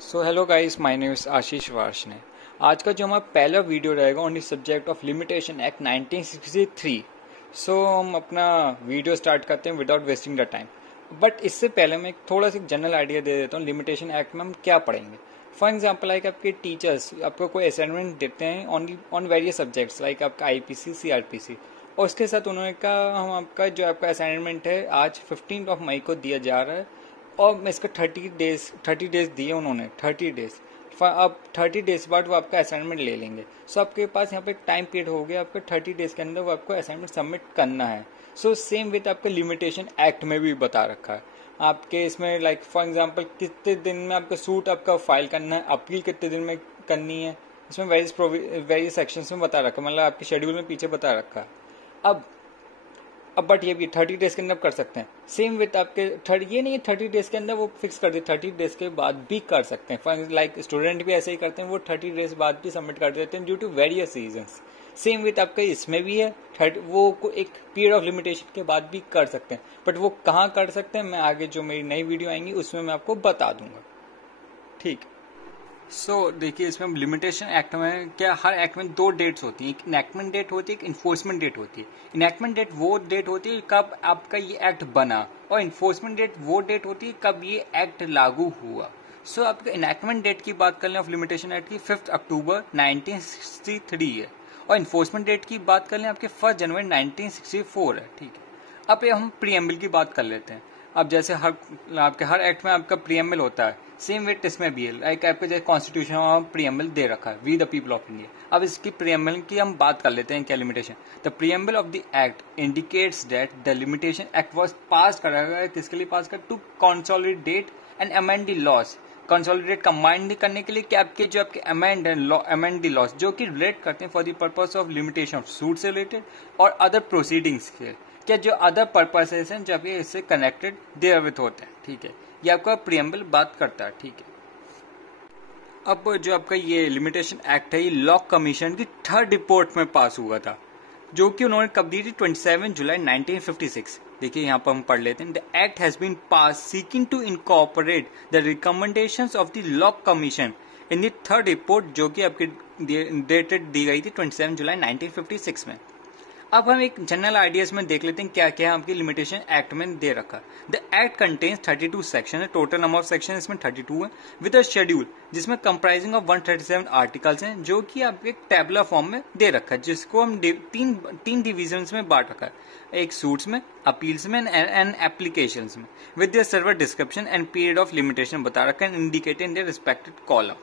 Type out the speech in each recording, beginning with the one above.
So hello guys, my name is Ashish Varshney. आज का जो हमारा पहला वीडियो रहेगा on the subject of limitation act 1963। So हम अपना वीडियो स्टार्ट करते हैं without wasting the time. But इससे पहले मैं थोड़ा सा जनरल आइडिया दे देता हूँ लिमिटेशन एक्ट में हम क्या पढ़ेंगे। फॉर एग्जाम्पल लाइक आपके टीचर्स आपको कोई असाइनमेंट देते हैं ऑन वेरियस सब्जेक्ट्स लाइक आपका आईपीसी सीआरपीसी, और उसके साथ उन्होंने कहा हम आपका जो आपका असाइनमेंट है आज 15 मई को दिया जा रहा है और मैं इसका 30 डेज दिए उन्होंने 30 डेज। अब 30 डेज बाद वो आपका असाइनमेंट ले लेंगे। सो आपके पास यहाँ पे एक टाइम पीरियड हो गया, आपका 30 डेज के अंदर वो आपको असाइनमेंट सबमिट करना है। सो सेम विद आपके लिमिटेशन एक्ट में भी बता रखा है आपके इसमें लाइक फॉर एग्जांपल कितने दिन में आपका सूट आपका फाइल करना है, अपील कितने दिन में करनी है, इसमें वेरियस सेक्शंस में बता रखा है, मतलब आपके शेड्यूल में पीछे बता रखा है। अब बट ये भी 30 डेज के अंदर कर सकते हैं। सेम विथ आपके ये नहीं है 30 डेज के अंदर वो फिक्स कर दे, 30 डेज के बाद भी कर सकते हैं। फॉर लाइक स्टूडेंट भी ऐसे ही करते हैं, वो 30 डेज बाद भी सबमिट कर देते हैं due to various reasons. Same with आपका इसमें भी है वो एक पीरियड ऑफ लिमिटेशन के बाद भी कर सकते हैं। बट वो कहाँ कर सकते हैं मैं आगे जो मेरी नई वीडियो आएंगी उसमें मैं आपको बता दूंगा। ठीक। सो देखिए इसमें लिमिटेशन एक्ट में क्या हर एक्ट में दो डेट्स होती हैं, एक इनैक्टमेंट डेट होती है, एक इन्फोर्समेंट डेट होती है। इनैक्टमेंट डेट वो डेट होती है कब आपका ये एक्ट बना, और इन्फोर्समेंट डेट वो डेट होती है कब ये एक्ट लागू हुआ। सो आपके इनैक्टमेंट डेट की बात कर लें ऑफ लिमिटेशन एक्ट की 5 अक्टूबर 1963 है, और इन्फोर्समेंट डेट की बात कर लें आपके 1 जनवरी 1964 है। ठीक है, अब हम प्रीएम्बल की बात कर लेते हैं। अब जैसे आपके हर एक्ट में आपका प्रीएम्बल होता है, सेम विथ इसमें भी है। लाइक आपके जैसे कॉन्स्टिट्यूशन प्रीएम्बल दे रखा है we the people of India. अब इसकी प्रीएम्बल की हम बात कर लेते हैं क्या limitation. The preamble of the act indicates that the limitation act was pass करा गया, किसके लिए पास कर, to consolidate and amend the laws. Consolidate combined करने के लिए कि आपके जो आपके अमेंड द लॉस जो कि रिलेट करते हैं for the purpose of limitation of suit से रिलेटेड और अदर प्रोसीडिंग्स के, क्या जो अदर पर्पसेस हैं जब ये इससे कनेक्टेड देयर विथ होते हैं। ठीक है, ये आपका प्रीएम्बल बात करता है। ठीक है, अब जो आपका ये लिमिटेशन एक्ट है ये लॉ कमीशन की 3rd रिपोर्ट में पास हुआ था, जो कि उन्होंने कब दी थी 27 जुलाई 1956। देखिए यहाँ पर हम पढ़ लेते हैं। The act has been pass seeking to incorporate the recommendations of the law commission in the 3rd report, जो कि आपकी डेटेड दी गई थी 27 जुलाई 1956 में। अब हम एक जनरल आइडियाज में देख लेते हैं क्या क्या आपकी लिमिटेशन एक्ट में दे रखा। द एक्ट कंटेन्स 32 सेक्शन है, टोटल नंबर ऑफ सेक्शन इसमें 32 है, विद अ शेड्यूल जिसमें कंप्राइजिंग ऑफ 137 आर्टिकल्स हैं, जो कि आपके एक टेबुलर फॉर्म में दे रखा है, जिसको हम तीन डिविजन्स में बांट रखा है, एक सूट्स में, अपील्स में एंड एप्लीकेशंस में, with their server description and period of limitation बता रखा है indicated in their respective column.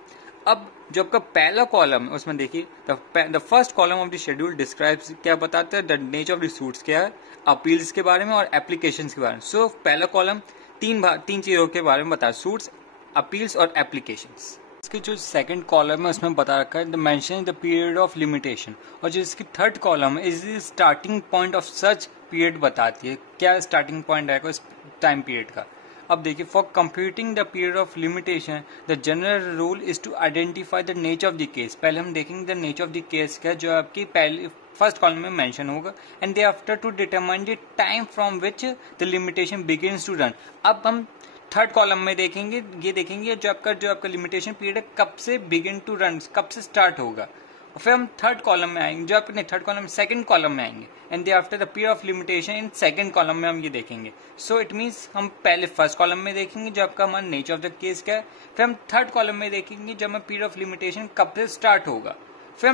अब जो आपका पहला कॉलम है उसमें देखिए the first column of the schedule describes, क्या बताता है, the nature of the suits क्या है, अपील्स के बारे में और एप्लीकेशंस के बारे में। सो पहला कॉलम तीन चीजों के बारे में बताया, सूट्स, अपील्स और एप्लीकेशंस। इसके जो सेकंड कॉलम है उसमें बता रखा है the mention the period of limitation, और जो इसकी थर्ड कॉलम है is starting point of such period बताती है, क्या स्टार्टिंग पॉइंट रहेगा इस टाइम पीरियड का। अब देखिए for computing the period of limitation the general rule is to identify the nature of the case. पहले हम देखेंगे the nature of the case क्या, जो आपकी पहले फर्स्ट कॉलम में मेंशन होगा, and they after to determine the time from which the limitation begins to run. अब हम थर्ड कॉलम में देखेंगे, ये देखेंगे जो आपका लिमिटेशन पीरियड है कब से बिगिन टू रन, कब से स्टार्ट होगा। और फिर हम थर्ड कॉलम में आएंगे, जो आपने थर्ड कॉलम सेकंड कॉलम में आएंगे, and they after the period of limitation in second column में हम ये देखेंगे। सो इट मींस हम पहले फर्स्ट कॉलम में देखेंगे जो आपका हमारा नेचर ऑफ द केस क्या है, फिर हम थर्ड कॉलम में देखेंगे जब हमें पीरियड ऑफ लिमिटेशन कब से स्टार्ट होगा, फिर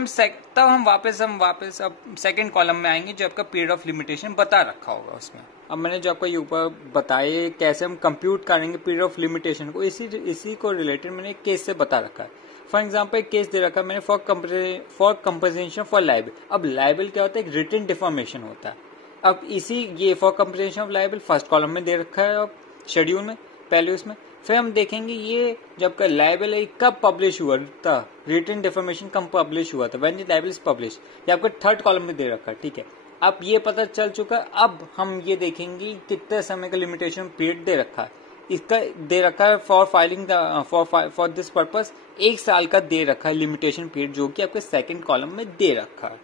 हम वापस अब सेकंड कॉलम में आएंगे जो आपका पीरियड ऑफ लिमिटेशन बता रखा होगा उसमें। अब मैंने जो आपको ये ऊपर बताया कैसे हम कंप्यूट करेंगे पीरियड ऑफ लिमिटेशन को, इसी को रिलेटेड मैंने एक केस से बता रखा है। फॉर एग्जाम्पल एक केस दे रखा है मैंने फॉर कंपनसेशन फॉर लाइबल। अब लाइबल क्या होता है, एक रिटन डिफॉर्मेशन होता है। अब ये for compensation of liable first column में दे रखा है अब शेड्यूल में पहले उसमें। फिर हम देखेंगे ये जब का लाइबल है कब पब्लिश हुआ था, रिटन डिफॉर्मेशन कब पब्लिश हुआ था, when the liable is publish, ये आपका थर्ड कॉलम में दे रखा है। ठीक है, अब ये पता चल चुका। अब हम ये देखेंगे कितने समय का लिमिटेशन पीरियड दे रखा है, इसका दे रखा है for filing for this purpose 1 साल का दे रखा है लिमिटेशन पीरियड, जो कि आपके सेकंड कॉलम में दे रखा है।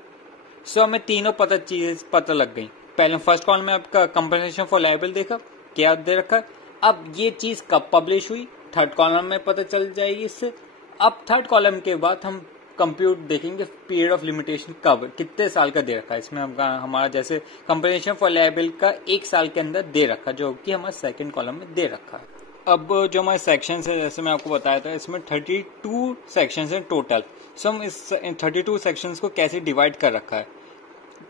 सो हमें तीनों चीज पता लग गई। पहले फर्स्ट कॉलम में आपका कंपनसेशन फॉर लायबल देखा क्या दे रखा है, अब ये चीज कब पब्लिश हुई, थर्ड कॉलम में पता चल जाएगी इससे। अब थर्ड कॉलम के बाद हम कंप्यूट देखेंगे पीरियड ऑफ लिमिटेशन कब कितने साल का दे रखा है। इसमें हमारा जैसे कंपनसेशन फॉर लायबिल का 1 साल के अंदर दे रखा, जो कि हमारे सेकंड कॉलम में दे रखा है। अब जो हमारे सेक्शन है, जैसे मैं आपको बताया था, इसमें 32 सेक्शन हैं टोटल। सो हम इस 32 सेक्शंस को कैसे डिवाइड कर रखा है,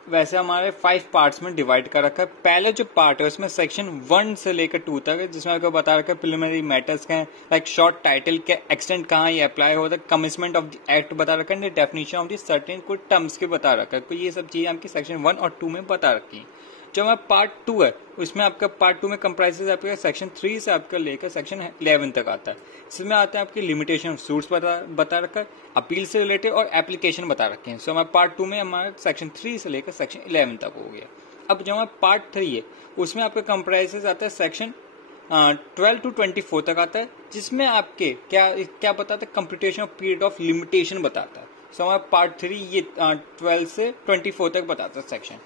वैसे हमारे 5 पार्ट्स में डिवाइड कर रखा है। पहले जो पार्ट है उसमें सेक्शन 1 से लेकर 2 तक है, जिसमें आपको बता रखा है प्रिलिमिनरी मैटर्स क्या है, लाइक शॉर्ट टाइटल के एक्सटेंट कहाँ ये अप्लाई होता है, कमिटमेंट ऑफ द एक्ट बता रखा है, डेफिनेशन ऑफ द सर्टेन कुछ टर्म्स के बता रखा है। तो ये सब चीजें आपकी सेक्शन 1 और 2 में बता रखी है। जो हमारा पार्ट 2 है उसमें आपका पार्ट 2 में कंप्राइजेस आपका सेक्शन 3 से आपका लेकर सेक्शन 11 तक आता है। इसमें आता है आपकी लिमिटेशन ऑफ सूट्स बता रखा है, अपील से रिलेटेड और एप्लीकेशन बता रखे हैं। सो हमारे पार्ट 2 में हमारा सेक्शन 3 से लेकर सेक्शन 11 तक हो गया। अब जो हमारा पार्ट 3 है उसमें आपका कंप्राइजेस आता है सेक्शन 12 to 24 तक आता है, जिसमें आपके क्या बताता है, computation of period of limitation बताता है। सो हमारा पार्ट 3 ये 12 से 24 तक बताता है सेक्शन।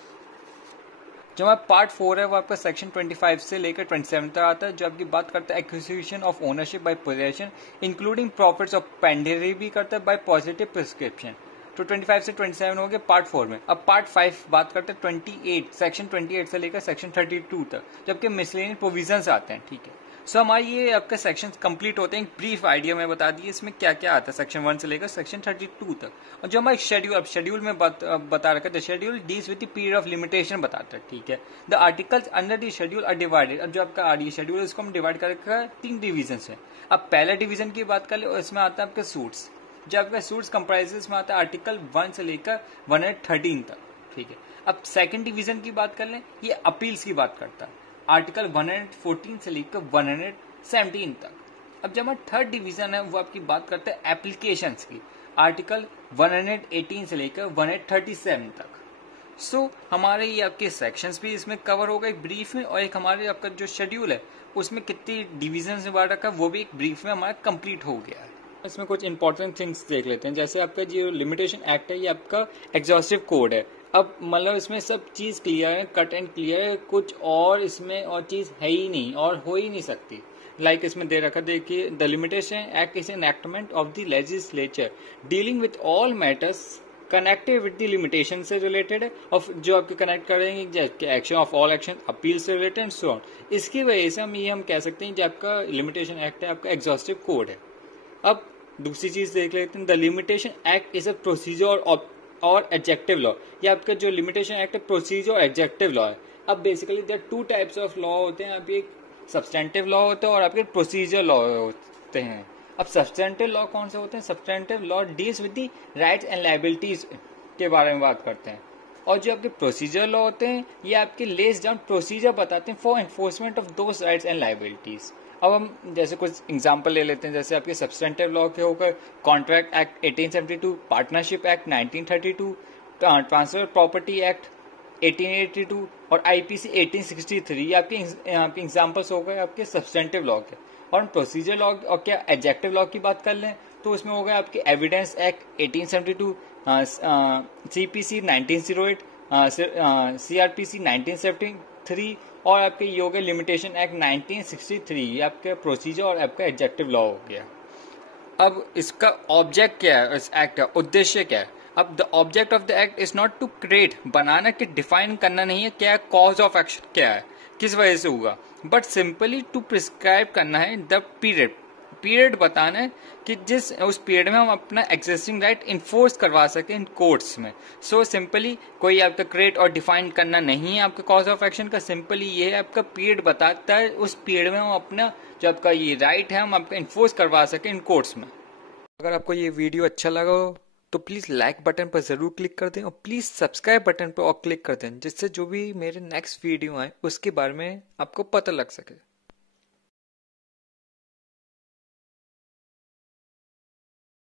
जो हमारा पार्ट 4 है वो आपका सेक्शन 25 से लेकर 27 तक आता है, जो आपकी बात करता है acquisition of ownership by possession including profits of पेंडेरी भी करता है बाय पॉजिटिव प्रिस्क्रिप्शन। तो 25 से 27 हो गया पार्ट 4 में। अब पार्ट 5 बात करते हैं 28 सेक्शन 28 से लेकर सेक्शन 32 तक, जबकि मिसलेनियस प्रोविजंस आते हैं। ठीक है, सो हमारे ये आपके सेक्शन कंप्लीट होते हैं। एक ब्रीफ आइडिया में बता दिए इसमें क्या क्या आता है सेक्शन 1 से लेकर सेक्शन 32 तक। और जो हमारा शेड्यूल, अब शेड्यूल में बता रखा है, schedule deals with the period of limitation बताता है। ठीक है, the articles under the schedule are divided. अब जो आपका शेड्यूल है उसको हम डिवाइड कर रखा है 3 डिवीजन है। अब पहला डिवीजन की बात कर ले, इसमें आता है आपके सूट्स। जो आपका सूट्स कंप्राइजेस में आता है आर्टिकल 1 से लेकर 113 तक। ठीक है, अब सेकंड डिवीजन की बात कर लें, ये अपील्स की बात करता है, आर्टिकल 114 से लेकर 117 तक। अब जब हमारा थर्ड डिवीजन है वो आपकी बात करते हैं एप्लीकेशंस की, आर्टिकल 118 से लेकर 137 तक। सो हमारे ये आपके सेक्शंस भी इसमें कवर होगा एक ब्रीफ में, और एक हमारे आपका जो शेड्यूल है उसमें कितनी डिवीजन में बांट रखा है वो भी एक ब्रीफ में हमारा कंप्लीट हो गया है। इसमें कुछ इंपॉर्टेंट थिंग्स देख लेते हैं। जैसे आपका जो लिमिटेशन एक्ट है ये आपका एग्जॉस्टिव कोड है। अब मतलब इसमें सब चीज क्लियर है, कट एंड क्लियर है, कुछ और इसमें और चीज है ही नहीं और हो ही नहीं सकती। लाइक इसमें दे रखा, देखिए, the limitation act is an enactment of the legislature dealing with all matters connected with the limitation से रिलेटेड है, और जो आपके कनेक्ट करेंगे action of all action, appeal से रिलेटेड एंड सो ऑन। इसकी वजह से हम कह सकते हैं जो आपका लिमिटेशन एक्ट है आपका एग्जॉस्टिव कोड है। अब दूसरी चीज देख लेते हैं, the limitation act is a procedure और एडजेक्टिव लॉ। ये आपका जो लिमिटेशन एक्ट है प्रोसीजर और एडजेक्टिव लॉ है। अब basically there 2 types of law होते हैं, आपके एक सब्सटेंटिव लॉ होते हैं और आपके प्रोसीजर लॉ होते हैं। अब सब्सटेंटिव लॉ कौन से होते हैं? Substantive law deals with the rights and liabilities के बारे में बात करते हैं, और जो आपके प्रोसीजर लॉ होते हैं ये आपके लेस डाउन प्रोसीजर बताते हैं for enforcement of those rights and liabilities. अब हम जैसे कुछ एग्जांपल ले लेते हैं, जैसे आपके सब्सटेंटिव लॉ के होकर contract act 1872, partnership act 1932, transfer property act 1882 और आईपीसी 1863। ये आपके एग्जांपल्स हो गए आपके सब्सटेंटिव लॉ के। और प्रोसीजर लॉ और क्या एडजेक्टिव लॉ की बात कर लें तो उसमें हो गए आपके एविडेंस एक्ट 1872, सीपीसी 1908, सीआरपीसी 1973 और आपके ये हो गए लिमिटेशन एक्ट 1963। ये आपके प्रोसीजर और आपका एडजेक्टिव लॉ हो गया। अब इसका ऑब्जेक्ट क्या है, इस एक्ट का उद्देश्य क्या है? अब the object of the act is not to create, बनाना कि डिफाइन करना नहीं है क्या कॉज ऑफ एक्शन क्या है, किस वजह से हुआ, बट सिंपली टू प्रिस्क्राइब करना है द पीरियड बताना है कि जिस उस पीरियड में हम अपना एग्जिस्टिंग राइट इन्फोर्स करवा सके इन कोर्ट्स में। सो सिंपली कोई आपका क्रिएट और डिफाइन करना नहीं है आपका कॉज ऑफ एक्शन का, सिंपली ये है आपका पीरियड बताता है उस पीरियड में हम अपना जो आपका ये राइट है हम आपका इन्फोर्स करवा सके इन कोर्ट्स में। अगर आपको ये वीडियो अच्छा लगा हो तो प्लीज़ लाइक बटन पर ज़रूर क्लिक कर दें और प्लीज़ सब्सक्राइब बटन पर और क्लिक कर दें, जिससे जो भी मेरे नेक्स्ट वीडियो आए उसके बारे में आपको पता लग सके।